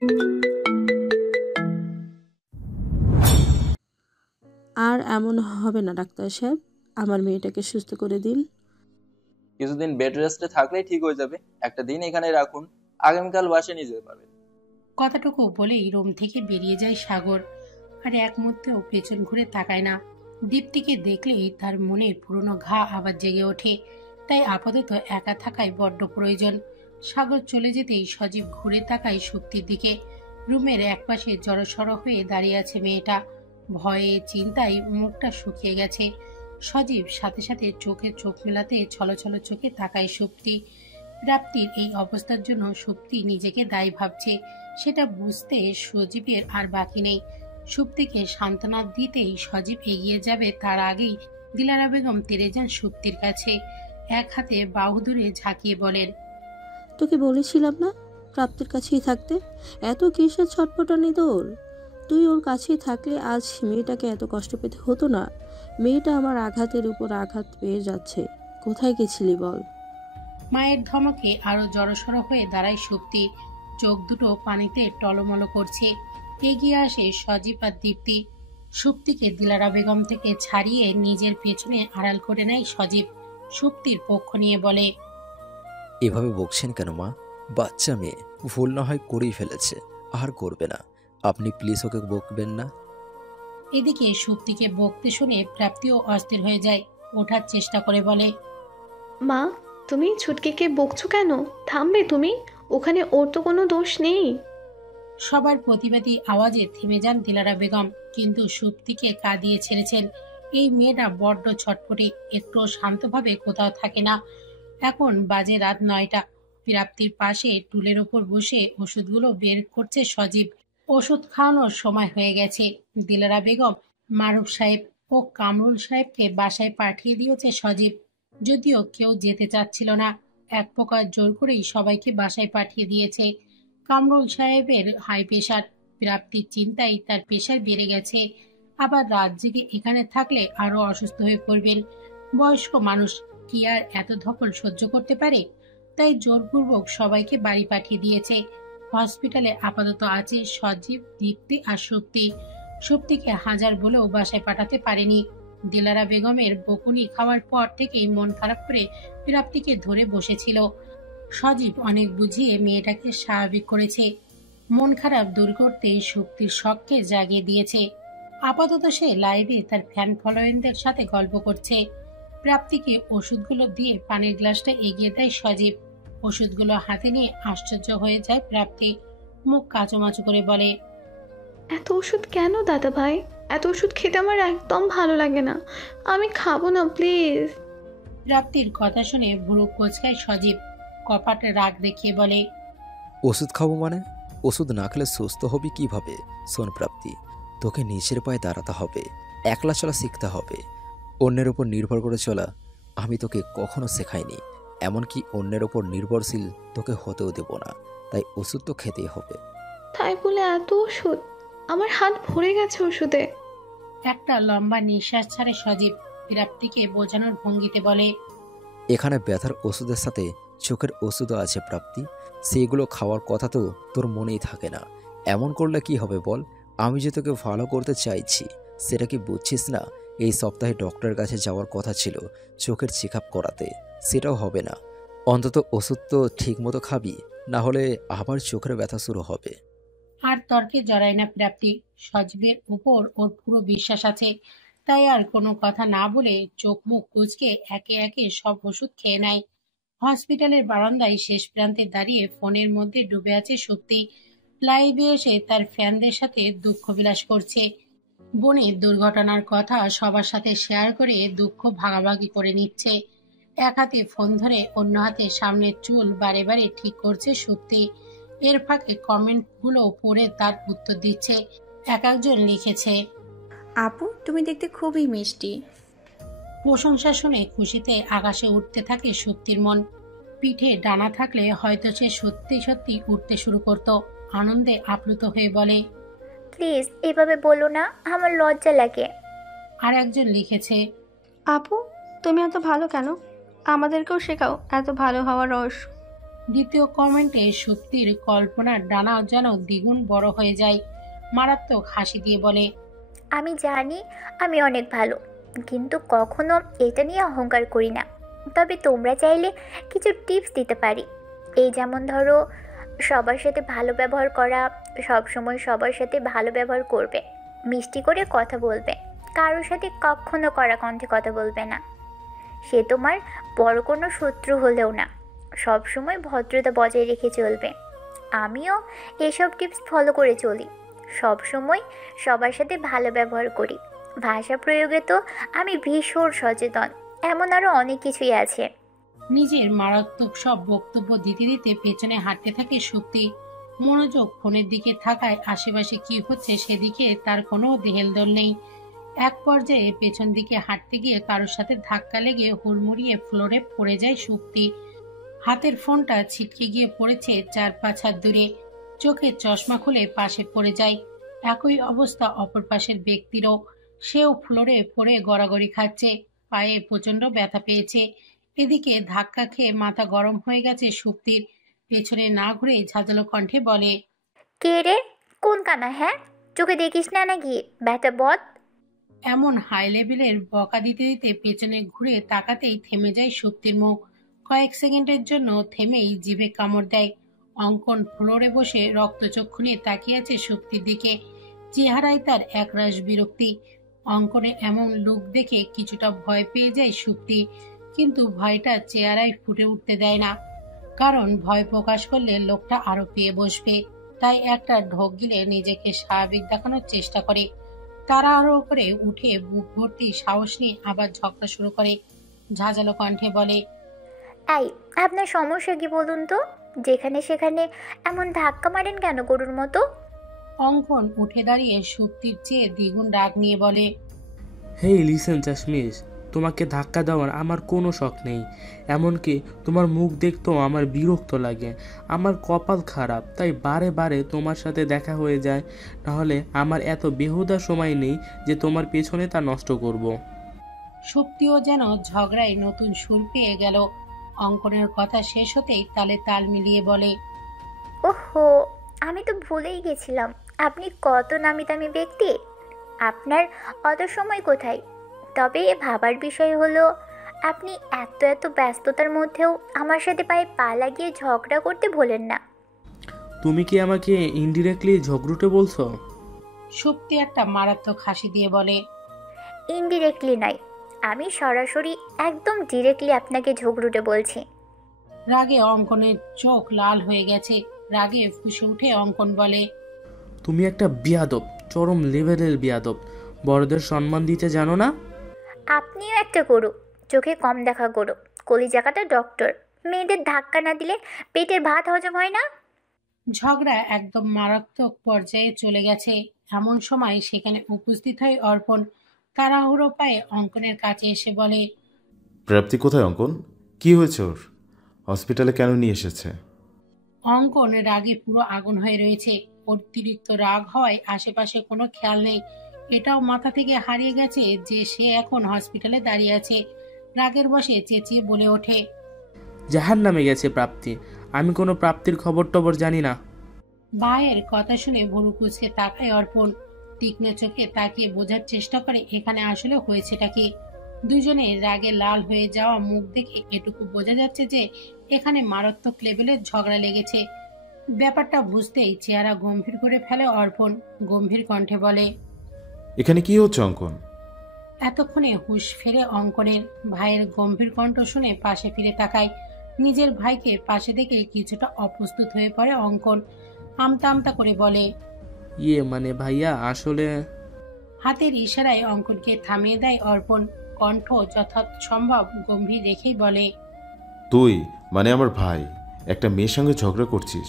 আর এমন হবে না ডাক্তার সাহেব, আমার মেয়েটাকে সুস্থ করে দিন। কিছুদিন বেড রেস্টে থাকলেই ঠিক হয়ে যাবে। একটা দিন এখানে রাখুন, আগামীকাল বাসে নিয়ে যেতে পারবেন। কথাটুকু বলেই রুম থেকে বেরিয়ে যায় সাগর। আর এক মুহূর্তেও পেছন ঘুরে তাকায় না। দীপ্তিকে দেখলেই তার মনে পুরনো ঘা আবার জেগে ওঠে। তাই আপাতত একা থাকায় বড্ড প্রয়োজন। সাগর চলে যেতেই সজীব ঘুরে তাকায় সুপ্তির দিকে। রুমের একপাশে জড়সড় হয়ে দাঁড়িয়ে আছে মেয়েটা। ভয়ে চিন্তায় মুখটা শুকিয়ে গেছে। সজীব সাথে সাথে চোখে চোখ মেলাতে ছলছল চোখে তাকায় সুপ্তি। প্রাপ্তির এই অবস্থার জন্য সুপ্তি নিজেকে দায়ী ভাবছে। সেটা বুঝতে সজীবের আর বাকি নেই। সুপ্তিকে সান্ত্বনা দিতেই সজীব এগিয়ে যাবে, তার আগেই দিলারা বেগম তেড়ে যান সুপ্তির কাছে। এক হাতে বাহু ধরে ঝাঁকিয়ে বলেন, তোকে বলেছিলাম না প্রাপ্তির কাছেই থাকতে, এত কিসের ছটপটানি তোর? তুই ওর কাছেই থাকলে আজ মেয়েটাকে এত কষ্ট পেতে হতো না। মেয়েটা আমার আঘাতের উপর আঘাত পেয়ে যাচ্ছে। কোথায় গেছিলি বল? মায়ের ধমকে আরো জড়সড় হয়ে দাঁড়ায় সুপ্তি। চোখ দুটো পানিতে টলমল করছে। এগিয়ে আসে সজীব আর দীপ্তি। সুপ্তিকে দিলারা বেগম থেকে ছাড়িয়ে নিজের পেছনে আড়াল করে নেয় সজীব। সুপ্তির পক্ষ নিয়ে বলে, এভাবে বকছেন কেন মা? বাচ্চা মেয়ে, ভুল না হয় করেই ফেলেছে, আর করবে না। আপনি প্লিজ ওকে বকবেন না। এদিকে সুপ্তিকে বকতে শুনে প্রাপ্তিও অস্থির হয়ে যায়। ওঠার চেষ্টা করে বলে, মা, তুমি ছুটকিকে বকছো কেন? থামবে তুমি? ওখানে ওর তো কোনো দোষ নেই। সবার প্রতিবাদী আওয়াজে থেমে যান দিলারা বেগম। কিন্তু সুপ্তিকে কাঁদিয়ে ছেড়েছেন। এই মেয়েটা বড্ড ছটপটে, একটু শান্তভাবে কোথাও থাকে না। এখন বাজে রাত 9টা। প্রাপ্তির পাশে টুলের ওপর বসে ওষুধগুলো বের করছে সজীব। ওষুধ খাওয়ানোর সময় হয়ে গেছে। দিলারা বেগম, মারুফ সাহেব ও কামরুল সাহেবকে বাসায় পাঠিয়ে দিয়েছে সজীব। যদিও কেউ যেতে চাচ্ছিল না, এক প্রকার জোর করেই সবাইকে বাসায় পাঠিয়ে দিয়েছে। কামরুল সাহেবের হাই প্রেশার। প্রাপ্তির চিন্তায় তার প্রেশার বেড়ে গেছে। আবার রাত জেগে এখানে থাকলে আরো অসুস্থ হয়ে পড়বেন। বয়স্ক মানুষ কি আর এত ধকল সহ্য করতে পারে? তাই জোরপূর্বক সবাইকে বাড়ি পাঠিয়ে দিয়েছে। হসপিটালে আপাতত আছে সজীব, দীপ্তি আর শক্তি। শক্তিকে হাজার বলেও বাসায় পাঠাতে পারেনি। দিলারা বেগমের বকুনি খাওয়ার পর থেকেই মন খারাপ করে প্রাপ্তিকে ধরে বসেছিল। সজীব অনেক বুঝিয়ে মেয়েটাকে স্বাভাবিক করেছে। মন খারাপ দূর করতে শক্তির শখকে জাগিয়ে দিয়েছে। আপাতত সে লাইভে তার ফ্যান ফলোয়িংদের সাথে গল্প করছে। প্রাপ্তিকে ওষুধগুলো দিয়ে পানির গ্লাসটা এগিয়ে দেয় সজীব। ওষুধগুলো হাতে নিয়ে আশ্চর্য হয়ে যায় প্রাপ্তি। মুখ কাচুমাচু করে বলে, এত ওষুধ কেন দাদা ভাই? এত ওষুধ খেতে আমার একদম ভালো লাগে না। আমি খাবো না, প্লিজ। প্রাপ্তির কথা শুনে ভুরু কোচকায় সজীব। কপাটে রাগ দেখিয়ে বলে, ওষুধ খাবো মানে? ওষুধ না খেলে সুস্থ হবি কিভাবে? শোন প্রাপ্তি, তোকে নিজের পায়ে দাঁড়াতে হবে, একলা চলা শিখতে হবে। অন্যের উপর নির্ভর করে চলা আমি তোকে কখনো শেখাইনি। এমনকি অন্যের ওপর নির্ভরশীল তোকে হতেও দেব না। তাই ওষুধ তো খেতেই হবে। তাই বলে এত ওষুধ? আমার হাত ভরে গেছে ওষুধে। একটা লম্বা নিঃশ্বাস ছাড়ে সজীব। প্রাপ্তিকে বোঝানোর ভঙ্গিতে বলে, এখানে ব্যথার ওষুধের সাথে চোখের ওষুধও আছে প্রাপ্তি। সেইগুলো খাওয়ার কথা তো তোর মনেই থাকে না। এমন করলে কি হবে বল? আমি যে তোকে ভালো করতে চাইছি, সেটা কি বুঝছিস না? এই সপ্তাহে ডক্টরের কাছে যাওয়ার কথা ছিল চোখের চেক আপ করাতে, সেটাও হবে না। অন্তত ওষুধ তো ঠিক মতো খাবি, না হলে আবার চোখের ব্যথা শুরু হবে। আর তর্কে জড়ায় না প্রাপ্তি। সজীবের উপর ওর পুরো বিশ্বাস আছে। তাই আর কোনো কথা না বলে চোখ মুখ কুঁচকে একে একে সব ওষুধ খেয়ে নেয়। হসপিটালের বারান্দায় শেষ প্রান্তে দাঁড়িয়ে ফোনের মধ্যে ডুবে আছে সত্যি। লাইভে এসে তার ফ্যানদের সাথে দুঃখ বিলাস করছে। বোনের দুর্ঘটনার কথা সবার সাথে শেয়ার করে দুঃখ ভাগাভাগি করে নিচ্ছে। এক হাতে ফোন ধরে অন্য হাতে সামনের চুল বারে বারে ঠিক করছে সত্যি। এর ফাঁকে কমেন্ট গুলো পড়ে তার উত্তর দিচ্ছে। এক একজন লিখেছে, আপু তুমি দেখতে খুবই মিষ্টি। প্রশংসা শুনে খুশিতে আকাশে উঠতে থাকে শক্তির মন। পিঠে ডানা থাকলে হয়তো সে সত্যি সত্যি উঠতে শুরু করত। আনন্দে আপ্লুত হয়ে বলে, প্লিজ এভাবে বলো না, আমার লজ্জা লাগে। আর একজন লিখেছে, আপু তুমি এত ভালো কেন? আমাদেরকেও শেখাও এত ভালো হওয়ার রহস্য। দ্বিতীয় কমেন্টে সুপ্তির কল্পনার ডানা যেন দ্বিগুণ বড় হয়ে যায়। মারাত্মক হাসি দিয়ে বলে, আমি জানি আমি অনেক ভালো, কিন্তু কখনো এটা নিয়ে অহংকার করি না। তবে তোমরা চাইলে কিছু টিপস দিতে পারি। এই যেমন ধরো, সবার সাথে ভালো ব্যবহার করা, সবসময় সবার সাথে ভালো ব্যবহার করবে, মিষ্টি করে কথা বলবে, কারোর সাথে কখনো কড়া কণ্ঠে কথা বলবে না। সে তোমার বড় কোনো শত্রু হলেও না, সবসময় ভদ্রতা বজায় রেখে চলবে। আমিও এসব টিপস ফলো করে চলি, সবসময় সবার সাথে ভালো ব্যবহার করি। ভাষা প্রয়োগে তো আমি ভীষণ সচেতন। এমন আরও অনেক কিছুই আছে। নিজের মারাত্মক সব বক্তব্য দিতে দিতে পেছনে হাঁটতে থাকে সুপ্তি। মনোযোগ ফোনের দিকে থাকায় আশেপাশে কি হচ্ছে সেদিকে তার কোনো হেলদোল নেই। এক পর্যায়ে পেছন দিকে হাঁটতে গিয়ে কারোর সাথে ধাক্কা লেগে হুড়মুড়িয়ে ফ্লোরে পড়ে যায় সুপ্তি। হাতের ফোনটা ছিটকে গিয়ে পড়েছে 4-5 হাত দূরে। চোখের চশমা খুলে পাশে পড়ে যায়। একই অবস্থা অপর পাশের ব্যক্তিরও। সেও ফ্লোরে পড়ে গড়াগড়ি খাচ্ছে, পায়ে প্রচন্ড ব্যথা পেয়েছে। এদিকে ধাক্কা খেয়ে মাথা গরম হয়ে গেছে সুপ্তির। পেছনে না ঘুরে ঝাঁঝালো কণ্ঠে বলে, কে রে? কোন কানা? হ্যাঁ, চোখে দেখিস না নাকি ব্যাটা বদ? এমন হাই লেভেলের বকা দিতে দিতে পেছনে ঘুরে তাকাতেই থেমে যায় সুপ্তির মুখ। কয়েক সেকেন্ডের জন্য থেমেই জিভে কামড় দেয়। অঙ্কন ফ্লোরে বসে রক্তচক্ষু নিয়ে তাকিয়ে আছে সুপ্তির দিকে। চেহারায় তার একরাশ বিরক্তি। অঙ্কনের এমন লুক দেখে কিছুটা ভয় পেয়ে যায় সুপ্তি, কিন্তু ভয়টা চেহারায় ফুটে উঠতে দেয় না, কারণ ভয় প্রকাশ করলে লোকটা আরো পেয়ে বসবে। তাই একটা ঢোক গিলে নিজেকে স্বাভাবিক দেখানোর চেষ্টা করে। তাড়াহুড়ো করে উঠে বুক ভর্তি সাহস নিয়ে আবার ঝগড়া শুরু করে। ঝাঁঝালো কণ্ঠে বলে, এই, আপনার সমস্যা কি বলুন তো? যেখানে সেখানে এমন ধাক্কা মারেন কেন গরুর মতো? অঙ্কন উঠে দাঁড়িয়ে সুপ্তির চেয়ে দ্বিগুণ রাগ নিয়ে বলে, হেই লিসেন চাশমিশ, তোমাকে ধাক্কা দেওয়ার আমার কোনো শখ নেই। এমনকি তোমার মুখ দেখতেও আমার বিরক্ত লাগে। আমার কপাল খারাপ, তাই বারে বারে তোমার সাথে দেখা হয়ে যায়। নাহলে আমার এত বেহুদা সময় নেই যে তোমার পেছনে তা নষ্ট করব। সুপ্তিও যেন ঝগড়ায় নতুন সুর পেয়ে গেল। অঙ্কনের কথা শেষ হতেই তালে তাল মিলিয়ে বলে, ওহো, আমি তো ভুলেই গেছিলাম আপনি কত নামি দামি ব্যক্তি। আপনার অত সময় কোথায়? তবে ভাবার বিষয় হলো, আপনি এত এত ব্যস্ততার মধ্যেও আমার সাথে পায়ে পা লাগিয়ে ঝগড়া করতে ভোলেন না। তুমি কি আমাকে ইনডিরেক্টলি ঝগড়ুটে বলছো? সুপ্তি একটা মারাত্মক হাসি দিয়ে বলে, ইনডিরেক্টলি নয়, আমি সরাসরি একদম ডিরেক্টলি আপনাকে ঝগড়ুটে বলছি। রাগে অঙ্কনের চোখ লাল হয়ে গেছে। রাগে ফুঁসে উঠে অঙ্কন বলে, তুমি একটা বিয়াদব, চরম লেভেলের বিয়াদব। বড়দের সম্মান দিতে জানো না? আপনিও একটা গরু, চোখে কম দেখা গরু, কলিজাকাটা ডক্টর। মেয়েদের ধাক্কা না দিলে পেটের ভাত হজম হয় না। ঝগড়া একদম মারাত্মক পর্যায়ে চলে গেছে। এমন সময় সেখানে উপস্থিত হয় অর্পণ। তাড়াহুড়ো পায়ে অঙ্কনের কাছে এসে বলে, প্রাপ্তি কোথায় অঙ্কন? কি হয়েছে ওর? হসপিটালে কেন নিয়ে এসেছে? অঙ্কন রাগে পুরো আগুন হয়ে রয়েছে। অতিরিক্ত রাগ হওয়ায় আশেপাশে কোনো খেয়াল নেই। এটাও মাথা থেকে হারিয়ে গেছে যে সে এখন হসপিটালে দাঁড়িয়ে আছে। রাগের বশে চেঁচিয়ে বলে ওঠে, জাহান নামে গেছে প্রাপ্তি। আমি কোনো প্রাপ্তির খবর টবর জানি না। ভাইয়ের কথা শুনে ভুরু কুঁচকে তাকায় অর্পণ। তীক্ষ্ণ চোখে তাকিয়ে বোঝার চেষ্টা করে এখানে আসলে হয়েছেটা কি। দুজনে রাগে লাল হয়ে যাওয়া মুখ দেখে এটুকু বোঝা যাচ্ছে যে এখানে মারাত্মক লেভেলের ঝগড়া লেগেছে। ব্যাপারটা বুঝতেই চেহারা গম্ভীর করে ফেলে অর্পণ। গম্ভীর কণ্ঠে বলে, এখানে কি হচ্ছে অঙ্কন? এতক্ষণে হুঁশ ফেরে অঙ্কনের। ভাইয়ের গম্ভীর কণ্ঠ শুনে পাশে ফিরে তাকায়। নিজের ভাইকে পাশে দেখে কিছুটা অপ্রস্তুত হয়ে পড়ে অঙ্কন। আমতা আমতা করে বলে, মানে ভাইয়া আসলে। হাতের ইশারায় অঙ্কনকে থামিয়ে দেয় অর্পণ। কণ্ঠ যথাসম্ভব গম্ভীর রেখেই বলে, তুই মানে আমার ভাই একটা মেয়ের সঙ্গে ঝগড়া করছিস,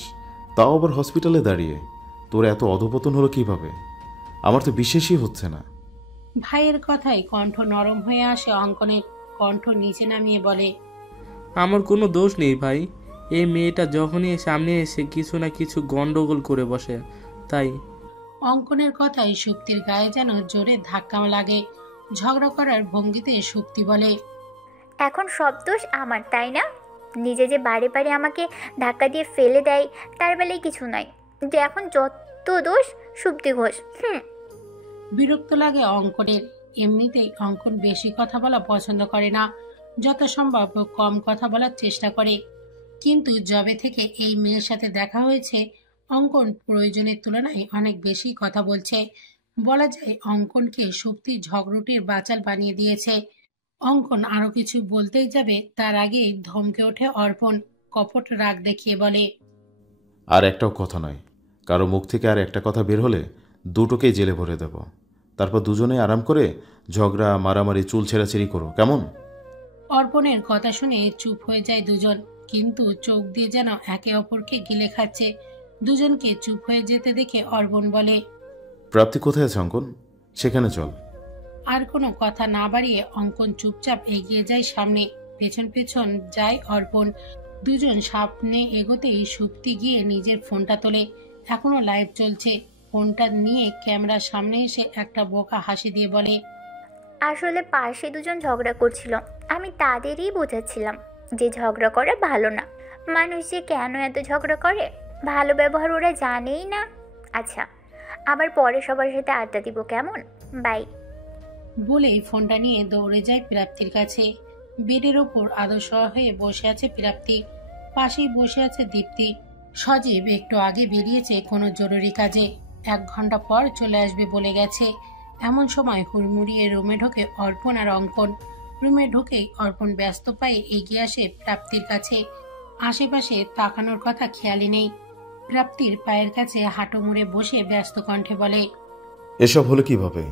তাও আবার হসপিটালে দাঁড়িয়ে। তোর এত অধপতন হলো কিভাবে? আমার তো বিশ্বাসই হচ্ছে না। ভাইয়ের কথায় কণ্ঠ নরম হয়ে আসে অঙ্কনের। কণ্ঠ নিচে নামিয়ে বলে, আমার কোনো দোষ নেই ভাই। এই মেয়েটা যখনই সামনে এসে কিছু না কিছু গন্ডগোল করে বসে, তাই। অঙ্কনের কথায় সুপ্তির গায়ে যেন জোরে ধাক্কা লাগে। ঝগড়া করার ভঙ্গিতে সুপ্তি বলে, এখন সব দোষ আমার, তাই না? নিজে যে বারে বারে আমাকে ধাক্কা দিয়ে ফেলে দেয় তার বেলায় কিছু নয়, যে এখন যত দোষ সুপ্তি ঘোষ। বিরক্ত লাগে অঙ্কনের। এমনিতেই অঙ্কন বেশি কথা বলা পছন্দ করে না, যত সম্ভব কম কথা বলার চেষ্টা করে। কিন্তু যবে থেকে এই মেয়ের সাথে দেখা হয়েছে, অঙ্কন প্রয়োজনের তুলনায় অনেক বেশি কথা বলছে। বলা যায় অঙ্কনকে সুপ্তি ঝগড়ুটির বাচাল বানিয়ে দিয়েছে। অঙ্কন আরো কিছু বলতেই যাবে, তার আগেই ধমকে ওঠে অর্পণ। কপট রাগ দেখিয়ে বলে, আর একটাও কথা নয়। কারো মুখ থেকে আর একটা কথা বের হলে দুটোকেই জেলে ভরে দেব। তারপর দুজনেই আরাম করে ঝগড়া মারামারি চুল ছেঁড়াছেড়ি করো, কেমন? অর্পণের কথা শুনে চুপ হয়ে যায় দুজন, কিন্তু চোখ দিয়ে যেন একে অপরকে গিলে খাচ্ছে। দুজনকে চুপ হয়ে যেতে দেখে অর্পণ বলে, প্রাপ্তি কোথায় আছে অঙ্কন? সেখানে চল। আর কোনো কথা না বাড়িয়ে অঙ্কন চুপচাপ এগিয়ে যায় সামনে, পেছন পেছন যায় অর্পণ। দুজন সামনে এগোতেই সুপ্তি গিয়ে নিজের ফোনটা তোলে। এখনো লাইভ চলছে। ফোনটা নিয়ে ক্যামেরার সামনে এসে একটা বোকা হাসি দিয়ে বলে, আসলে পাশে দুজন ঝগড়া করছিল, আমি তাদেরই বোঝাচ্ছিলাম যে ঝগড়া করা ভালো না। মানুষ যে কেন এত ঝগড়া করে, ভালো ব্যবহার ওরা জানেই না। আচ্ছা, আবার পরে সবার সাথে আড্ডা দিব, কেমন? বাই। বলেই ফোনটা নিয়ে দৌড়ে যায় প্রাপ্তির কাছে। বেডের ওপর আদর্শোয়া হয়ে বসে আছে প্রাপ্তি, পাশেই বসে আছে দীপ্তি। সজীব একটু আগে বেরিয়েছে কোনো জরুরি কাজে, 1 ঘন্টা পর চলে আসবে বলে গেছে। এমন সময় হুড়মুড়িয়ে রুমে ঢোকে অর্পণ আর অঙ্কন। রুমে ঢুকেই অর্পণ ব্যস্ত পায়ে এগিয়ে আসে প্রাপ্তির কাছে। আশেপাশে তাকানোর কথা খেয়ালই নেই। প্রাপ্তির পায়ের কাছে হাঁটু মুড়ে বসে ব্যস্ত কণ্ঠে বলে, এসব হলো কিভাবে?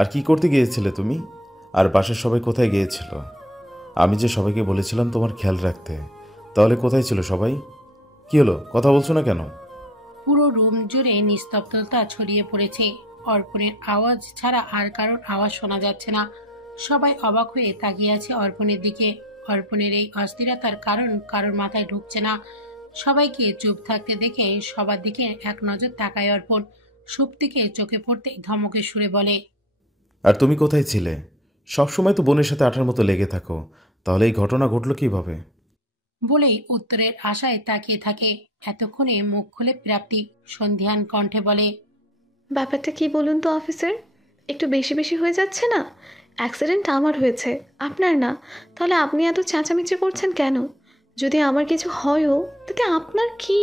আর কি করতে গিয়েছিলে তুমি? আর বাসার সবাই কোথায় গিয়েছিল? আমি যে সবাইকে বলেছিলাম তোমার খেয়াল রাখতে, তাহলে কোথায় ছিল সবাই? কি হলো, কথা বলছো না কেন? পুরো রুম জুড়ে নিস্তব্ধতা ছড়িয়ে পড়েছে। অর্পণের আওয়াজ ছাড়া আর কারোর আওয়াজ শোনা যাচ্ছে না। সবাই অবাক হয়ে তাকিয়ে আছে অর্পণের দিকে। অর্পণের এই অস্থিরতার কারণ কারোর মাথায় ঢুকছে না। সবাইকে চুপ থাকতে দেখে সবার দিকে এক নজর তাকায় অর্পণ। সুপ্তিকে চোখে পড়তে ধমকে সুরে বলে, আর তুমি কোথায় ছিলে? সবসময় তো বোনের সাথে আঠার মতো লেগে থাকো, তাহলে এই ঘটনা ঘটলো কিভাবে? বলেই উত্তরের আশায় তাকিয়ে থাকে। এতক্ষণে মুখ খুলে প্রাপ্তি সন্ধিহান কণ্ঠে বলে, ব্যাপারটা কি বলুন তো অফিসার, একটু বেশি বেশি হয়ে যাচ্ছে না? অ্যাক্সিডেন্ট আমার হয়েছে, আপনার না। তাহলে আপনি এত চেঁচামেচি করছেন কেন? যদি আমার কিছু হয়ও তাতে আপনার কি?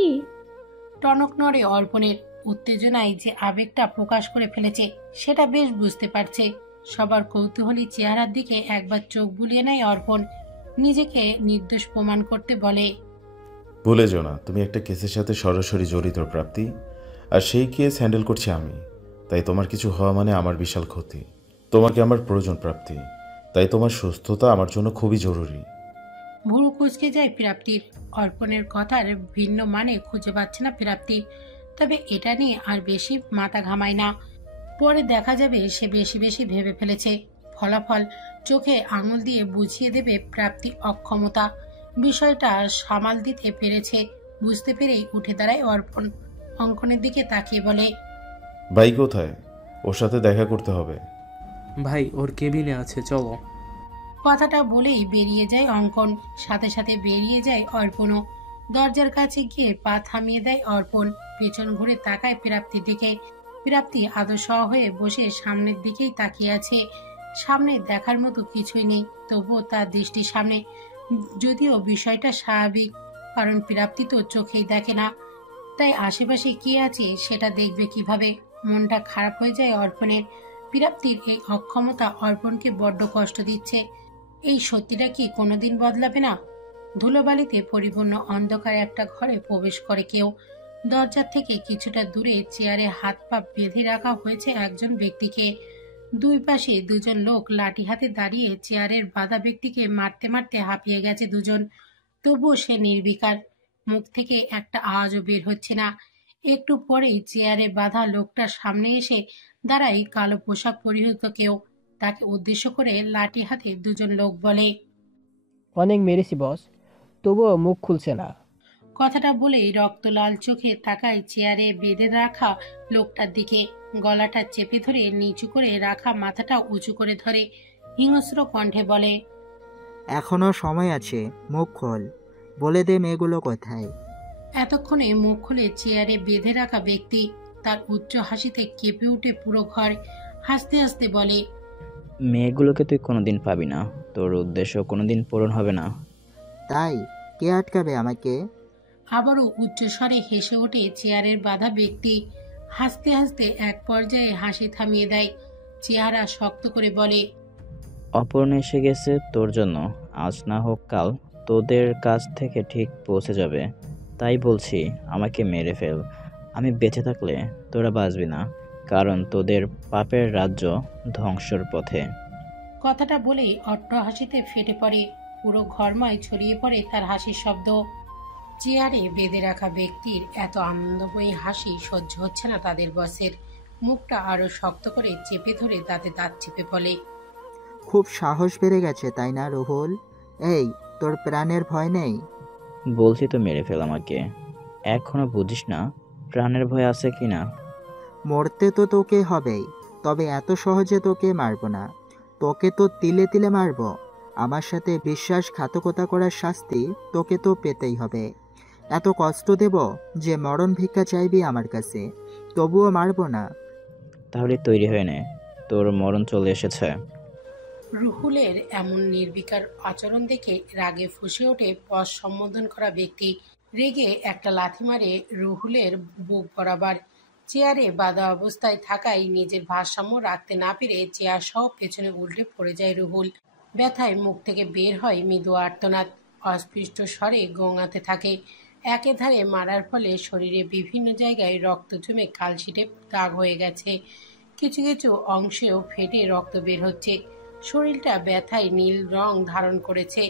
টনক নড়ে অর্পণের। উত্তেজনায় যে আবেগটা প্রকাশ করে ফেলেছে সেটা বেশ বুঝতে পারছে। সবার কৌতূহলী চেহারার দিকে একবার চোখ বুলিয়ে নেয় অর্পণ। নিজেকে নির্দোষ প্রমাণ করতে বলে, ভুলে যেও না, তুমি একটা কেসের সাথে সরাসরি জড়িত প্রাপ্তি, আর সেই কেস হ্যান্ডেল করছি আমি। তাই তোমার কিছু হওয়া মানে আমার বিশাল ক্ষতি। তোমাকে আমার প্রয়োজন প্রাপ্তি, তাই তোমার সুস্থতা আমার জন্য খুবই জরুরি। ভুরু কুঁচকে যায় প্রাপ্তির। অর্পণের কথার ভিন্ন মানে খুঁজে পাচ্ছে না প্রাপ্তি। তবে এটা নিয়ে আর বেশি মাথা ঘামায় না। পরে দেখা যাবে সে বেশি বেশি ভেবে ফেলেছে। ফলাফল চোখে আঙুল দিয়ে বুঝিয়ে দেবে প্রাপ্তি অক্ষমতা। বিষয়টা সামাল দিতে পেরেছে বুঝতে পেরেই উঠে দাঁড়ায় অর্পণ। অঙ্কনের দিকে তাকিয়ে বলে, ভাই কোথায়? ওর সাথে দেখা করতে হবে। ভাই ওর কেবিনে আছে, চলো। কথাটা বলেই বেরিয়ে যায় অঙ্কন, সাথে সাথে বেরিয়ে যায় অর্পণও। দরজার কাছে গিয়ে পা থামিয়ে দেয় অর্পণ, পেছন ঘুরে তাকায় প্রাপ্তির দিকে। প্রাপ্তি আদর্শহ হয়ে বসে সামনের দিকেই তাকিয়ে আছে। সামনে দেখার মতো কিছুই নেই, তবুও তার দৃষ্টি সামনে। যদিও বিষয়টা স্বাভাবিক, কারণ প্রাপ্তি তো চোখেই দেখে না, তাই আশেপাশে কে আছে সেটা দেখবে কিভাবে। মনটা খারাপ হয়ে যায় অর্পণের। প্রাপ্তির এই অক্ষমতা অর্পণকে বড্ড কষ্ট দিচ্ছে। এই সত্যিটা কি কোনোদিন বদলাবে না? ধুলোবালিতে পরিপূর্ণ অন্ধকারে একটা ঘরে প্রবেশ করে কেউ। দরজার থেকে কিছুটা দূরে চেয়ারে হাত পা বেঁধে রাখা হয়েছে একজন ব্যক্তিকে। দুই পাশে দুজন লোক লাঠি হাতে দাঁড়িয়ে চেয়ারের বাঁধা ব্যক্তিকে মারতে মারতে হাঁপিয়ে গেছে দুজন। তবুও সে নির্বিকার, মুখ থেকে একটা আওয়াজও বের হচ্ছে না। একটু পরেই চেয়ারে বাঁধা লোকটার সামনে এসে দাঁড়ায় কালো পোশাক পরিহিত কেউ। তাকে উদ্দেশ্য করে লাঠি হাতে দুজন লোক বলে, অনেক মেরেছি বস, তবুও মুখ খুলছে না। কথাটা বলেই রক্ত লাল চোখে তাকায় চেয়ারে বেঁধে রাখা লোকটার দিকে। গলাটা চেপে ধরে নিচু করে রাখা মাথাটা উঁচু করে ধরে হিংস্র কণ্ঠে বলে, এখনো সময় আছে, মুখ খোল। বলে দে মেয়েগুলো কোথায়। এতক্ষণে মুখ খুলে চেয়ারে বেঁধে রাখা ব্যক্তি তার উচ্চ হাসিতে কেঁপে উঠে পুরো ঘর। হাসতে হাসতে বলে, মেয়েগুলোকে তুই কোনোদিন পাবি না, তোর উদ্দেশ্য কোনোদিন পূরণ হবে না। তাই কে আটকাবে আমাকে? আবারও উচ্চস্বরে হেসে ওঠে চেয়ারের বাঁধা ব্যক্তি। হাসতে হাসতে এক পর্যায়ে হাসি থামিয়ে দেয়। চেহারা শক্ত করে বলে, অপূর্ণ এসে গেছে তোর জন্য, আজ না হোক কাল তোদের কাছ থেকে ঠিক পৌঁছে যাবে। তাই বলছি, আমাকে মেরে ফেল। আমি বেঁচে থাকলে তোরা বাঁচবি না, কারণ তোদের পাপের রাজ্য ধ্বংসর পথে। কথাটা বলেই অট্ট হাসিতে ফেটে পড়ে। পুরো ঘরময় ছড়িয়ে পড়ে তার হাসির শব্দ। চেয়ারে বেঁধে রাখা ব্যক্তির এত আনন্দময়ী হাসি সহ্য হচ্ছে না তাদের বসের। মুখটা আরো শক্ত করে চেপে ধরে দাঁতে দাঁত চেপে বলে, খুব সাহস বেড়ে গেছে তাই না রুহুল? এই, তোর প্রাণের ভয় নেই? বলছি তো মেরে ফেল আমাকে। এখনো বুঝিস না প্রাণের ভয় আছে কিনা? মরতে তো তোকে হবেই, তবে এত সহজে তোকে মারবো না। তোকে তো তিলে তিলে মারবো। আমার সাথে বিশ্বাসঘাতকতা করার শাস্তি তোকে তো পেতেই হবে। এত কষ্ট দেব যে মরণ ভিক্ষা চাইবি আমার কাছে, তবুও মারবো না। তাহলে তৈরি হয়ে নে, তোর মরণ চলে এসেছে। রুহুলের এমন নির্বিকার আচরণ দেখে রাগে ফুঁসে ওঠে বস সম্বোধন করা ব্যক্তি। রেগে একটা লাথি মারে রুহুলের বুক বরাবর। চেয়ারে বাঁধা অবস্থায় থাকায় নিজের ভারসাম্য রাখতে না পেরে চেয়ার সহ পেছনে উল্টে পড়ে যায় রুহুল। ব্যথায় মুখ থেকে বের হয় মৃদু আর্তনাদ। অস্পষ্ট স্বরে গোঙাতে থাকে। একেধারে মারার ফলে শরীরে বিভিন্ন জায়গায় রক্ত জমে কালশিটে দাগ হয়ে গেছে। কিছু কিছু অংশেও ফেটে রক্ত বের হচ্ছে। শরীরটা ব্যথায় নীল রং ধারণ করেছে।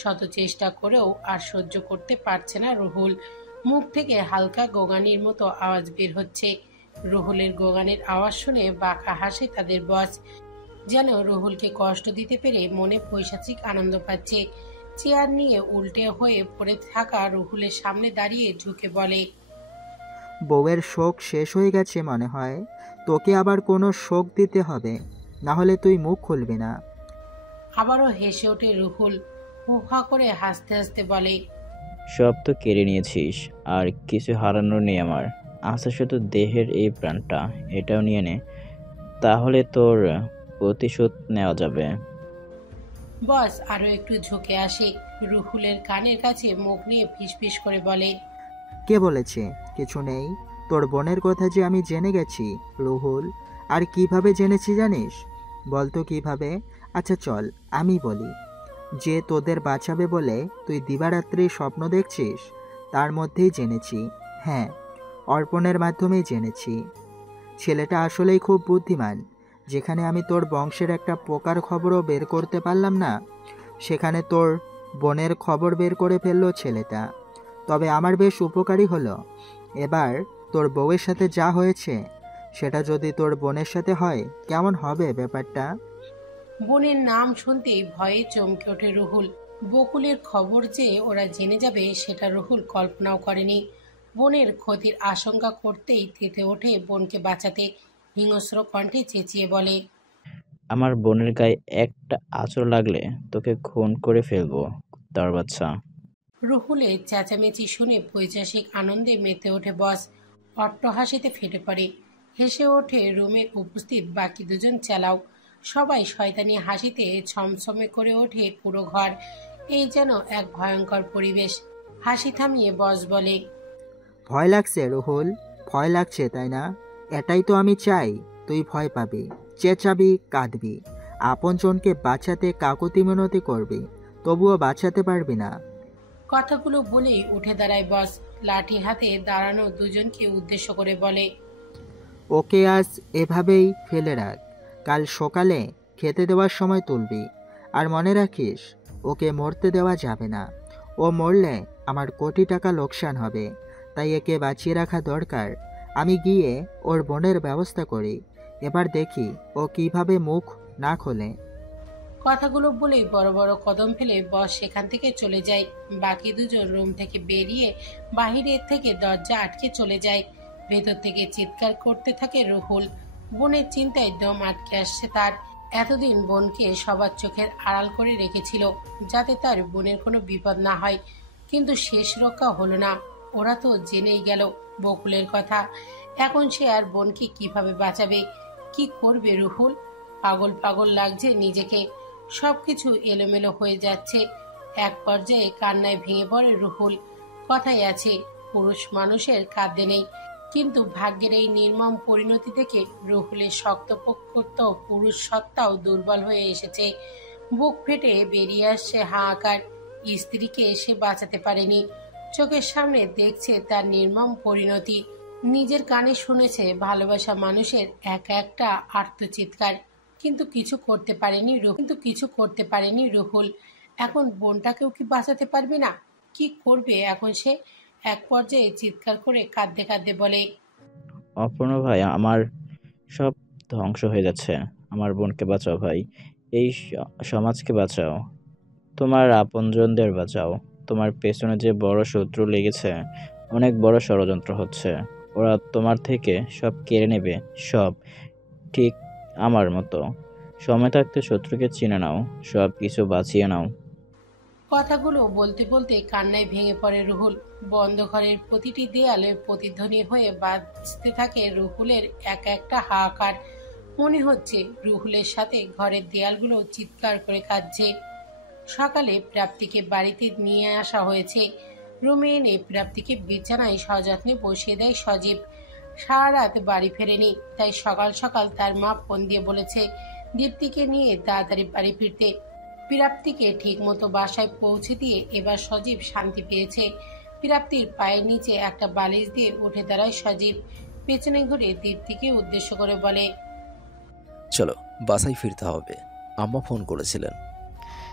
শত চেষ্টা করেও আর সহ্য করতে পারছে না রুহুল। মুখ থেকে হালকা গোগানির মতো আওয়াজ বের হচ্ছে। রুহুলের গোগানের আওয়াজ শুনে বাঁকা হাসে তাদের বস। যেন রুহুলকে কষ্ট দিতে পেরে মনে পৈশাচিক আনন্দ পাচ্ছে। চেয়ার নিয়ে উল্টে হয়ে পড়ে থাকা রুহুলের সামনে দাঁড়িয়ে ঝুঁকে বলে, বউয়ের শোক শেষ হয়ে গেছে মনে হয়। তোকে আবার কোনো শোক দিতে হবে, না হলে তুই মুখ খুলবি না। আবারও হেসে ওঠে রুহুল। হুহা করে হাসতে হাসতে বলে, সব তো কেড়ে নিয়েছিস, আর কিছু হারানোর নেই আমার। আছে শুধু দেহের এই প্রাণটা, এটাও নিয়ে নে, তাহলে তোর প্রতিশোধ নেওয়া যাবে। বস আরো একটু ঝুঁকে আসে। রুহুলের কানের কাছে মুখ নিয়ে ফিসফিস করে বলে, কে বলেছে কিছু নেই? তোর বোনের কথা যে আমি জেনে গেছি রুহুল। আর কিভাবে জেনেছি জানিস? বলতো কিভাবে? আচ্ছা চল আমি বলি। যে তোদের বাঁচাবে বলে তুই দিবারাত্রি স্বপ্ন দেখছিস, তার মধ্যেই জেনেছি। হ্যাঁ, অর্পণের মাধ্যমেই জেনেছি। ছেলেটা আসলেই খুব বুদ্ধিমান। যেখানে আমি তোর বংশের একটা পোকার খবরও বের করতে পারলাম না, সেখানে তোর বোনের খবর বের করে ফেললো ছেলেটা। তবে আমার বেশ উপকারী হলো। এবার তোর বউয়ের সাথে যা হয়েছে সেটা যদি তোর বোনের সাথে হয়, কেমন হবে ব্যাপারটা? বোনের নাম শুনতেই ভয়ে চমকে ওঠে রুহুল। বকুলের খবর যে ওরা জেনে যাবে সেটা রুহুল কল্পনাও করেনি। বোনের ক্ষতির আশঙ্কা করতেই তেতে ওঠে বোনকে বাঁচাতে। হিংস্র কণ্ঠে চেঁচিয়ে বলে, আমার বোনের গায়ে একটা আঁচড় লাগলে তোকে খুন করে ফেলবো, তার বাচ্চা। রুহুলের চেঁচামেচি শুনে পৈশাচিক আনন্দে মেতে ওঠে বস। অট্টহাসিতে ফেটে পড়ে। হেসে ওঠে রুমে উপস্থিত বাকি দুজন চেলাও। সবাই শয়তানি হাসিতে ছমছমে করে ওঠে পুরো ঘর। এই যেন এক ভয়ঙ্কর পরিবেশ। হাসি থামিয়ে বস বলে, ভয় লাগছে রুহুল? ভয় লাগছে তাই না? এটাই তো আমি চাই, তুই ভয় পাবি, চেঁচাবি, কাঁদবি, আপনজনকে বাঁচাতে কাকুতি মিনতি করবি, তবুও বাঁচাতে পারবি না। কথাগুলো বলেই উঠে দাঁড়ায় বস। লাঠি হাতে দাঁড়ানো দুজনকে উদ্দেশ্য করে বলে, ওকে আজ এভাবেই ফেলে রাখ, কাল সকালে খেতে দেওয়ার সময় তুলবি। আর মনে রাখিস, ওকে মরতে দেওয়া যাবে না। ও মরলে আমার কোটি টাকা লোকসান হবে, তাই একে বাঁচিয়ে রাখা দরকার। আমি গিয়ে ওর বোনের ব্যবস্থা করি, এবার দেখি ও কিভাবে মুখ না খোলে। কথাগুলো বলেই বড় বড় কদম ফেলে বস সেখান থেকে চলে যায়। বাকি দুজন রুম থেকে বেরিয়ে বাহিরের থেকে দরজা আটকে চলে যায়। ভেতর থেকে চিৎকার করতে থাকে রুহুল। বোনের চিন্তায় দম আটকে আসছে তার। এতদিন বোনকে সবার চোখের আড়াল করে রেখেছিল, যাতে তার বোনের কোনো বিপদ না হয়। কিন্তু শেষ রক্ষা হলো না। ওরা তো জেনেই গেল বকুলের কথা। এখন সে আর বোনকে কিভাবে বাঁচাবে? কি করবে রুহুল? পাগল পাগল লাগছে নিজেকে। সবকিছু এলোমেলো হয়ে যাচ্ছে। এক পর্যায়ে কান্নায় ভেঙে পড়ে রুহুল। কথাই আছে, পুরুষ মানুষের কাঁদে নেই। কিন্তু ভাগ্যের এই নির্মম পরিণতি থেকে রুহুলের শক্তপোক্ত পুরুষ সত্তাও দুর্বল হয়ে এসেছে। বুক ফেটে বেরিয়ে আসছে হাহাকার। স্ত্রীকে সে বাঁচাতে পারেনি, চোখের সামনে দেখছে তার নির্মম পরিণতি। নিজের কানে শুনেছে ভালোবাসা মানুষের একা একটা আর্তচিৎকার, কিন্তু কিছু করতে পারেনি রুহুল। এখন বোনটাকেও কি বাঁচাতে পারবে না? কি করবে এখন সে? এক পর্যায়ে চিৎকার করে কাঁদতে কাঁদতে বলে, অপূর্ণ ভাই, আমার সব ধ্বংস হয়ে যাচ্ছে। আমার বোনকে বাঁচাও ভাই, এই সমাজকে বাঁচাও, তোমার আপনজনদের বাঁচাও। তোমার পেছনে যে বড় শত্রু লেগেছে, অনেক বড় ষড়যন্ত্র হচ্ছে। ওরা তোমার থেকে সব কেড়ে নেবে, সব। ঠিক আমার মতো। সময় থাকতে শত্রুকে চিনে নাও, সব কিছু বাঁচিয়ে নাও। কথাগুলো বলতে বলতে কান্নায় ভেঙে পড়ে রুহুল। বন্ধ ঘরের প্রতিটি দেয়ালে প্রতিধ্বনি হয়ে বাজতে থাকে রুহুলের এক একটা হাহাকার। মনে হচ্ছে রুহুলের সাথে ঘরের দেয়ালগুলো চিৎকার করে কাঁদছে। সকালে প্রাপ্তিকে বাড়িতে নিয়ে আসা হয়েছে। রুমে এনে প্রাপ্তিকে বিছানায় সযত্নে বসিয়ে দেয় সজীব। সারা রাত বাড়ি ফেরেনি, তাই সকাল সকাল তার মা ফোন দিয়ে বলেছে দীপ্তিকে নিয়ে তাড়াতাড়ি বাড়ি ফিরতে। প্রাপ্তিকে ঠিক মতো বাসায় পৌঁছে দিয়ে এবার সজীব শান্তি পেয়েছে। প্রাপ্তির পায়ের নিচে একটা বালিশ দিয়ে উঠে দাঁড়ায় সজীব। পেছনে ঘুরে দীপ্তিকে উদ্দেশ্য করে বলে, চলো বাসায় ফিরতে হবে, আম্মা ফোন করেছিলেন।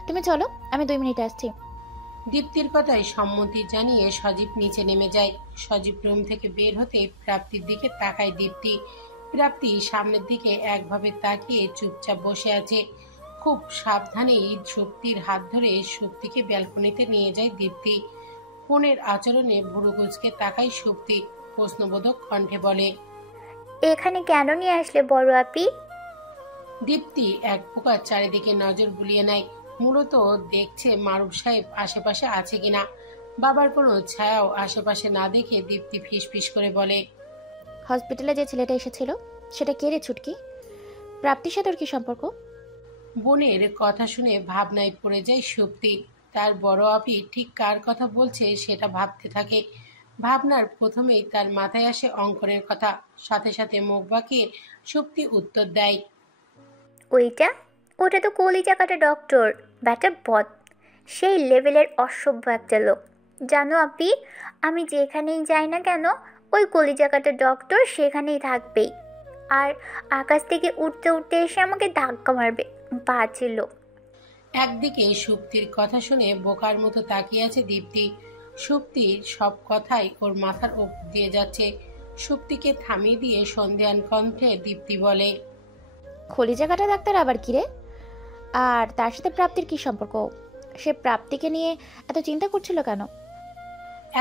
তুমি চলো, আমি 2 মিনিট আসছি। দীপ্তির কথায় সম্মতি জানিয়ে সজীব নিচে নেমে যায়। সজীব রুম থেকে বের হতে প্রাপ্তির দিকে তাকায় দীপ্তি। প্রাপ্তি সামনের দিকে একভাবে তাকিয়ে চুপচাপ বসে আছে। খুব সাবধানেই শক্তির হাত ধরে শক্তিকে ব্যালকনিতে নিয়ে যায় দীপ্তি। ফোনের আচরণে ভুরু কুঁচকে তাকায় শক্তি। প্রশ্নবোধক কণ্ঠে বলে, এখানে কেন নিয়ে আসলে বড় আপি? দীপ্তি এক প্রকার চারিদিকে নজর বুলিয়ে নেয়। মূলত দেখছে মারুফ সাহেব আশেপাশে আছে কিনা। বাবার কোনো ছায়াও আশেপাশে না দেখে দীপ্তি ফিসফিস করে বলে, হসপিটালে যে ছেলেটা এসেছিল সেটা কে রে ছুটকি? প্রাপ্তির সাথে ওর কি সম্পর্ক? বোনের কথা শুনে ভাবনায় পড়ে যায় শক্তি। তার বড় আপি ঠিক কার কথা বলছে সেটা ভাবতে থাকে। ভাবনার প্রথমেই তার মাথায় আসে অঙ্কনের কথা। সাথে সাথে মুখ বাঁকিয়ে শক্তি উত্তর দেয়, ওটা তো কলিজা কাটা ডক্টর, ব্যাটা বদ, সেই লেভেলের অসভ্য একটা লোক। জানো আপি, আমি যেখানেই যাই না কেন ওই কলিজা কাটা ডক্টর সেখানেই থাকবেই। আর আকাশ থেকে উঠতে উঠতে এসে আমাকে ধাক্কা মারবে, বাজে লোক। একদিকে সুপ্তির কথা শুনে বোকার মতো তাকিয়ে আছে দীপ্তি। সুপ্তির সব কথাই ওর মাথার উপর দিয়ে যাচ্ছে। সুপ্তিকে থামিয়ে দিয়ে সন্ধ্যান কণ্ঠে দীপ্তি বলে, কলিজা কাটা ডাক্তার আবার কি রে? আর তার সাথে প্রাপ্তির কি সম্পর্ক? সে প্রাপ্তিকে নিয়ে এত চিন্তা করছিল কেন?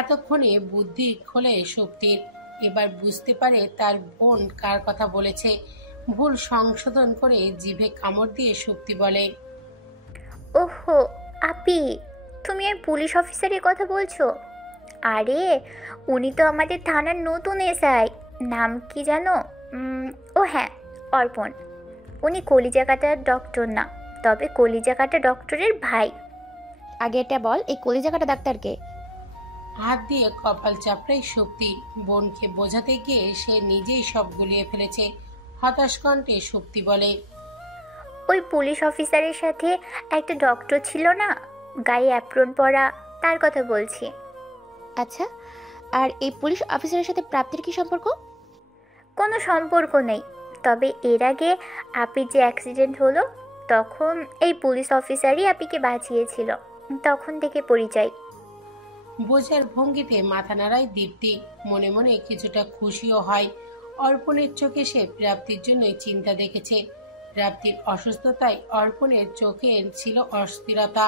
এতক্ষণে বুদ্ধি খোলে শক্তির। এবার বুঝতে পারে তার বোন কার কথা বলেছে। ভুল সংশোধন করে জিভে কামড় দিয়ে শক্তি বলে, ওহো আপি, তুমি ওই পুলিশ অফিসারের কথা বলছো? আরে উনি তো আমাদের থানার নতুন এসআই, নাম কি জানো? ও হ্যাঁ, অর্পণ। উনি কলিজা কাটার ডক্টর না, তবে কলিজা কাটা ডক্টরের ভাই। আগে এটা বল, এই কলিজা কাটা ডাক্তারকে? হাত দিয়ে কপাল চাপড়াই শক্তি। বোনকে বোঝাতে গিয়ে সে নিজেই সব গুলিয়ে ফেলেছে। হতাশ কণ্ঠে শক্তি বলে, ওই পুলিশ অফিসারের সাথে একটা ডক্টর ছিল না, গায়ে অ্যাপ্রন পরা, তার কথা বলছি। আচ্ছা, আর এই পুলিশ অফিসারের সাথে প্রাপ্তির কি সম্পর্ক? কোনো সম্পর্ক নেই, তবে এর আগে আপির যে অ্যাক্সিডেন্ট হলো তখন এই পুলিশ অফিসারই আপিকে বাঁচিয়েছিল, তখন থেকে পরিচয়। বোঝার ভঙ্গিতে মাথা নাড়ায় দীপ্তি। মনে মনে কিছুটা খুশিও হয়। অর্পণের চোখে সে প্রাপ্তির জন্যই চিন্তা দেখেছে। প্রাপ্তির অসুস্থতায় অর্পণের চোখে ছিল অস্থিরতা,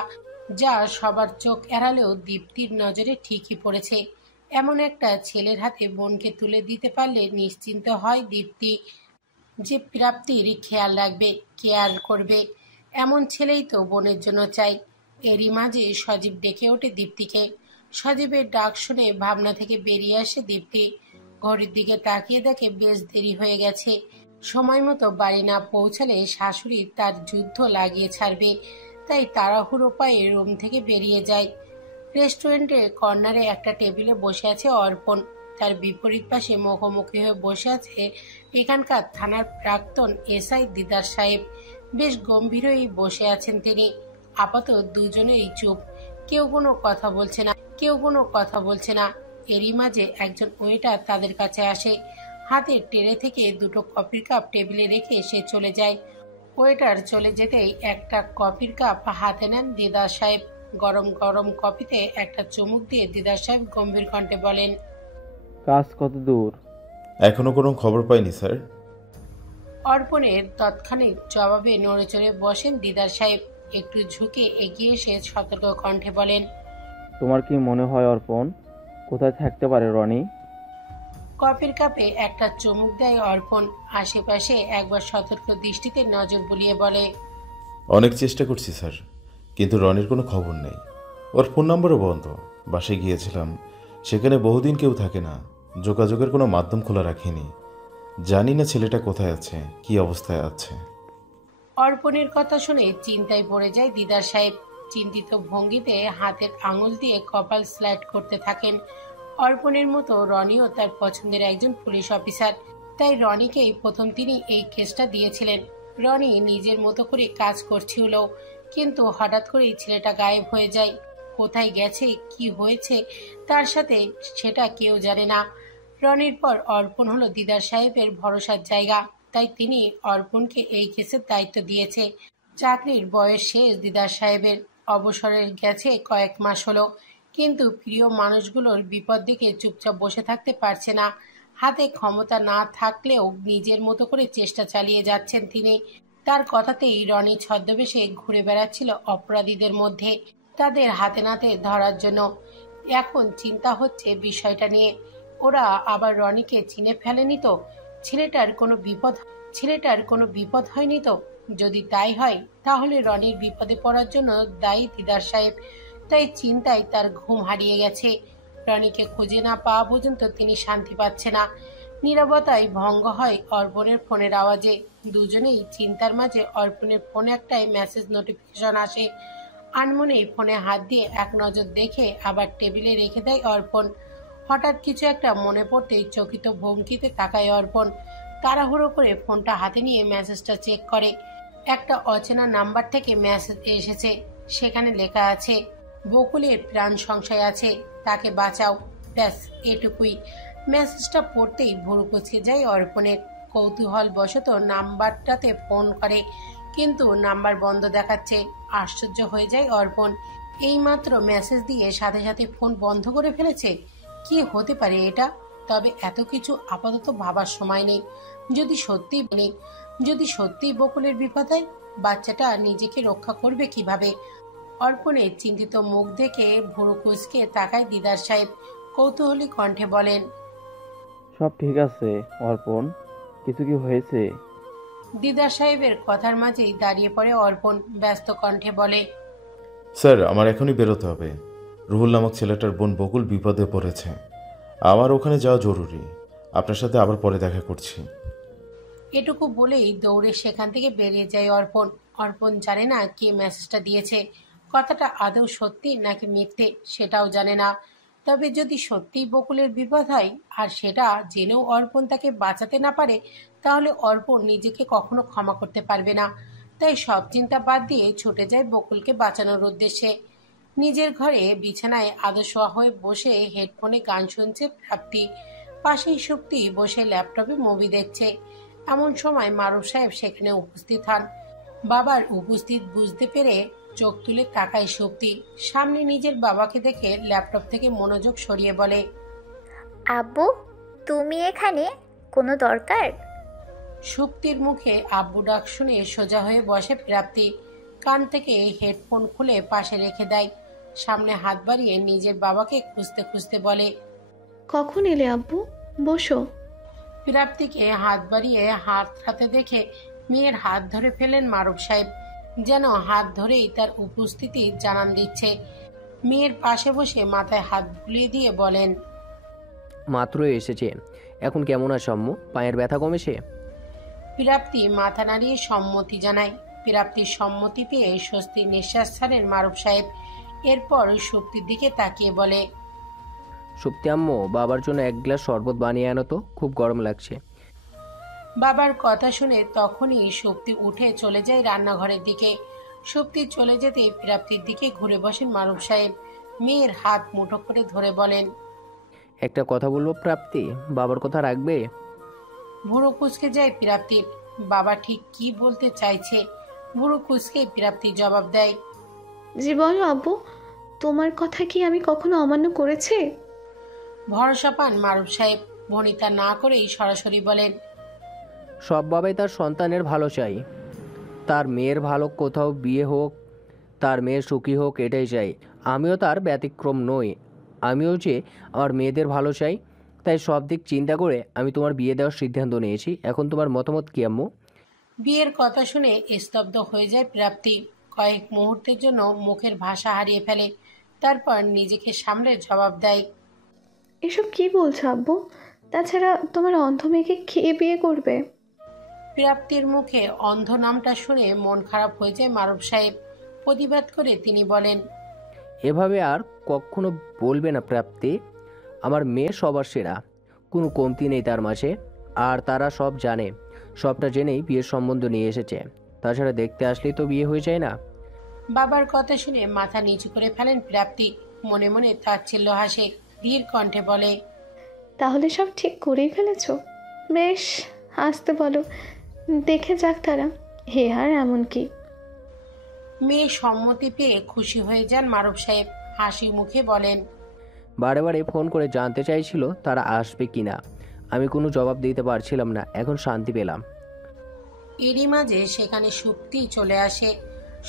যা সবার চোখ এড়ালেও দীপ্তির নজরে ঠিকই পড়েছে। এমন একটা ছেলের হাতে বোনকে তুলে দিতে পারলে নিশ্চিন্ত হয় দীপ্তি যে প্রাপ্তির খেয়াল রাখবে, কেয়ার করবে। এমন ছেলেই তো বোনের জন্য চাই। এরই মাঝে সজীব ডেকে ওঠে দীপ্তিকে। সজীবের ডাক শুনে ভাবনা থেকে বেরিয়ে আসে দীপ্তি। ঘড়ির দিকে তাকিয়ে দেখে বেশ দেরি হয়ে গেছে। সময় মতো বাড়ি না পৌঁছালে শাশুড়ি তার যুদ্ধ লাগিয়ে ছাড়বে, তাই তাড়াহুড়ো পায়ে রুম থেকে বেরিয়ে যায়। রেস্টুরেন্টের কর্নারে একটা টেবিলে বসে আছে অর্পণ। তার বিপরীত পাশে মুখোমুখি হয়ে বসে আছে এখানকার থানার প্রাক্তন এসআই দিদার সাহেব। বেশ গম্ভীর হয়ে বসে আছেন তিনি। আপাতত দুজনেই চুপ, কেউ কোনো কথা বলছে না। এরই মাঝে একজন ওয়েটার তাদের কাছে আসে। হাতের ট্রে থেকে দুটো কফির কাপ টেবিলে রেখে সে চলে যায়। ওয়েটার চলে যেতেই একটা কফির কাপ হাতে নেন দিদার সাহেব। গরম গরম কফিতে একটা চুমুক দিয়ে দিদার সাহেব গম্ভীর কণ্ঠে বলেন, কাজ কত দূর? এখনো কোনো খবর পাইনি স্যার। অর্পণের তৎক্ষণিক জবাবে নড়ে চড়ে বসেন দিদার সাহেব। একটু ঝুঁকে এগিয়ে এসে সতর্ক কণ্ঠে বলেন, তোমার কি মনে হয় অর্পণ কোথায় থাকতে পারে রনি? কফির কাপে একটা চুমুক দেয় অর্পণ। আশেপাশে একবার সতর্ক দৃষ্টিতে নজর বুলিয়ে বলে, অনেক চেষ্টা করছি স্যার, কিন্তু রনির কোনো খবর নেই। ওর ফোন নম্বরও বন্ধ। বাসায় গিয়েছিলাম, সেখানে বহুদিন কেউ থাকে না। যোগাযোগের কোনো মাধ্যম খোলা রাখিনি। জানি না ছেলেটা কোথায় আছে, কি অবস্থায় আছে। অর্পণের কথা শুনে চিন্তায় পড়ে যায় দিদার সাহেব। চিন্তিত ভঙ্গিতে হাতের আঙুল দিয়ে কপাল স্লাইড করতে থাকেন। অর্পণের মতো রনিও তার পছন্দের একজন পুলিশ অফিসার, তাই রনিকেই প্রথম তিনি এই কেসটা দিয়েছিলেন। রনি নিজের মতো করে কাজ করছিল, কিন্তু হঠাৎ করেই ছেলেটা গায়েব হয়ে যায়। কোথায় গেছে, কি হয়েছে তার সাথে, সেটা কেউ জানে না। রনির পর অর্পণ হলো দিদার সাহেবের ভরসার জায়গা, তাই তিনি অর্পণকে এই কেসের দায়িত্ব দিয়েছে। চাকরির বয়স শেষ দিদার সাহেবের, অবসরে গেছে কয়েক মাস হলো, কিন্তু প্রিয় মানুষগুলোর বিপদ দেখে চুপচাপ বসে থাকতে পারছে না। হাতে ক্ষমতা না থাকলেও নিজের মতো করে চেষ্টা চালিয়ে যাচ্ছেন তিনি। তার কথাতেই রনি ছদ্মবেশে ঘুরে বেড়াচ্ছিল অপরাধীদের মধ্যে, তাদের হাতে নাতে ধরার জন্য। এখন চিন্তা হচ্ছে বিষয়টা নিয়ে, ওরা আবার রনিকে চিনে ফেলেনি তো? ছেলেটার কোনো বিপদ হয়নি তো? যদি তাই হয় তাহলে রনির বিপদে পড়ার জন্য দায়ী দিদার সাহেব। তাই চিন্তায় তার ঘুম হারিয়ে গেছে। রনিকে খুঁজে না পাওয়া পর্যন্ত তিনি শান্তি পাচ্ছে না। নীরবতায় ভঙ্গ হয় অর্পণের ফোনের আওয়াজে। দুজনেই চিন্তার মাঝে অর্পণের ফোনে একটাই মেসেজ নোটিফিকেশন আসে। আনমনেই ফোনে হাত দিয়ে এক নজর দেখে আবার টেবিলে রেখে দেয় অর্পণ। হঠাৎ কিছু একটা মনে পড়তেই চকিত ভঙ্গিতে তাকায় অর্পণ। তাড়াহুড়ো করে ফোনটা হাতে নিয়ে মেসেজটা চেক করে। একটা অচেনা নাম্বার থেকে মেসেজ এসেছে। সেখানে লেখা আছে, বকুলের প্রাণ সংশয় আছে, তাকে বাঁচাও। ব্যাস এটুকুই। মেসেজটা পড়তেই ভুরু কুঁচকে যায় অর্পণের। কৌতূহল বশত নাম্বারটাতে ফোন করে, কিন্তু নাম্বার বন্ধ দেখাচ্ছে। আশ্চর্য হয়ে যায় অর্পণ। এইমাত্র মেসেজ দিয়ে সাথে সাথে ফোন বন্ধ করে ফেলেছে। কি হতে পারে এটা? তবে এত কিছু আপাতত ভাবার সময় নেই। যদি সত্যিই বকুলের বিপদ হয়, বাচ্চাটা নিজেকে রক্ষা করবে কিভাবে? অর্পণের চিন্তিত মুখ দেখে ভুরু কুঁচকে তাকায় দিদার সাহেব। কৌতূহলী কণ্ঠে বলেন, সব ঠিক আছে অর্পণ, কিছু কি হয়েছে? দিদার সাহেবের কথার মাঝেই দাঁড়িয়ে পড়ে অর্পণ। ব্যস্ত কণ্ঠে বলে, স্যার, আমার এখনই বেরোতে হবে। রুহুল নামক ছেলেটার বোন বকুল বিপদে পড়েছে। আমার ওখানে যাওয়া জরুরি। আপনার সাথে আবার পরে দেখা করছি। এটুকু বলেই দৌড়ে সেখান থেকে বেরিয়ে যায় অর্পণ। অর্পণ জানে না কে মেসেজটা দিয়েছে। কথাটা আদৌ সত্যি নাকি মিথ্যে সেটাও জানে না। তবে যদি সত্যিই বকুলের বিপদ হয় আর সেটা জেনেও অর্পণ তাকে বাঁচাতে না পারে, তাহলে অর্পণ নিজেকে কখনো ক্ষমা করতে পারবে না। তাই সব চিন্তা বাদ দিয়ে ছুটে যায় বকুলকে বাঁচানোর উদ্দেশ্যে। নিজের ঘরে বিছানায় আদশোয়া হয়ে বসে হেডফোনে গান শুনছে প্রাপ্তি। পাশেই শক্তি বসে ল্যাপটপে মুভি দেখছে। এমন সময় মারুফ সাহেব সেখানে উপস্থিত হন। বাবার উপস্থিত বুঝতে পেরে চোখ তুলে তাকায় শক্তি। সামনে নিজের বাবাকে দেখে ল্যাপটপ থেকে মনোযোগ সরিয়ে বলে, আব্বু, তুমি এখানে? কোনো দরকার? শক্তির মুখে আব্বু ডাক শুনে সোজা হয়ে বসে প্রাপ্তি। কান থেকে হেডফোন খুলে পাশে রেখে দেয়। সামনে হাত বাড়িয়ে নিজের বাবাকে খুঁজতে খুঁজতে বলে, কখন এলে আব্বু? বসো। প্রাপ্তিকে হাত বাড়িয়ে হাত হাতে দেখে মেয়ের হাত ধরে ফেলেন মারুফ সাহেব, যেন হাত ধরেই তার উপস্থিতি জানান দিচ্ছে। মেয়ের পাশে বসে মাথায় হাত বুলিয়ে দিয়ে বলেন, মাত্রই এসেছে, এখন কেমন আছে আম্মু? পায়ের ব্যথা কমেছে? প্রাপ্তি মাথা নাড়িয়ে সম্মতি জানায়। প্রাপ্তির সম্মতি পেয়ে স্বস্তির নিঃশ্বাস ছাড়েন মারুফ সাহেব। এরপর সুপ্তির দিকে তাকিয়ে বলে, সুপ্তি আম্মু, বাবার জন্য এক গ্লাস শরবত বানিয়ে আনো তো, খুব গরম লাগছে। বাবার কথা শুনে তখনই সুপ্তি উঠে চলে যায় রান্নাঘরের দিকে। সুপ্তি চলে যেতে প্রাপ্তির দিকে ঘুরে বসেন মারুফ সাহেব। মেয়ের হাত মুঠো করে ধরে বলেন, একটা কথা বলবো প্রাপ্তি, বাবার কথা রাখবে? ভুরু কুচকে যায় প্রাপ্তির। বাবা ঠিক কি বলতে চাইছে ভুরু কুচকে প্রাপ্তি জবাব দেয়, জি বলো আব্বু, তোমার কথা কি আমি কখনো অমান্য করেছি? ভরসা পান মারুফ সাহেব। ভনিতা না করেই সরাসরি বলেন, সব বাবাই তার সন্তানের ভালো চাই, তার মেয়ের ভালো, কোথাও বিয়ে হোক, তার মেয়ের সুখী হোক, এটাই চাই। আমিও তার ব্যতিক্রম নই, আমিও যে আমার মেয়েদের ভালো চাই। তাই সব দিক চিন্তা করে আমি তোমার বিয়ে দেওয়ার সিদ্ধান্ত নিয়েছি। এখন তোমার মতামত কি আম্মু? বিয়ের কথা শুনে স্তব্ধ হয়ে যায় প্রাপ্তি। কয়েক মুহূর্তের জন্য মুখের ভাষা হারিয়ে ফেলে। তারপর নিজেকে সামলে জবাব দেয়, এসব কি বলছো আব্বু? তাছাড়া তোমার অন্ধ মেয়েকে কে বিয়ে করবে? প্রাপ্তির মুখে অন্ধ নামটা শুনে মন খারাপ হয়ে যায় মারুফ সাহেব। প্রতিবাদ করে তিনি বলেন, এভাবে আর কখনো বলবে না প্রাপ্তি। আমার মেয়ে সবার সেরা, কোনো কমতি নেই তার মাঝে। আর তারা সব জানে, সবটা জেনেই বিয়ের সম্বন্ধ নিয়ে এসেছে। তাছাড়া দেখতে আসলেই তো বিয়ে হয়ে যায় না। বাবার কথা শুনে মাথা নিচু করে ফেলেন প্রাপ্তি। মনে মনে তাচ্ছিল্য হাসে। ধীর কণ্ঠে বলে, তাহলে সব ঠিক করেই ফেলেছো? বেশ, আসতে বলো, দেখে যাক তারা। হে আর এমন কি? মেয়ে সম্মতি পেয়ে খুশি হয়ে যান মারুফ সাহেব। হাসি মুখে বলেন, বারে বারে ফোন করে জানতে চাইছিল তারা আসবে কিনা। আমি কোনো জবাব দিতে পারছিলাম না, এখন শান্তি পেলাম। এরই মাঝে সেখানে সুপ্তি চলে আসে।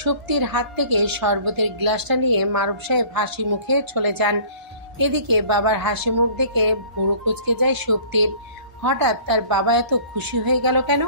সুপ্তির হাত থেকে শরবতের গ্লাসটা নিয়ে মারুফ সাহেব হাসি মুখে চলে যান। এদিকে বাবার হাসি মুখ দেখে ভুরু কুচকে যায় সুপ্তির। হঠাৎ তার বাবা এত খুশি হয়ে গেল কেন?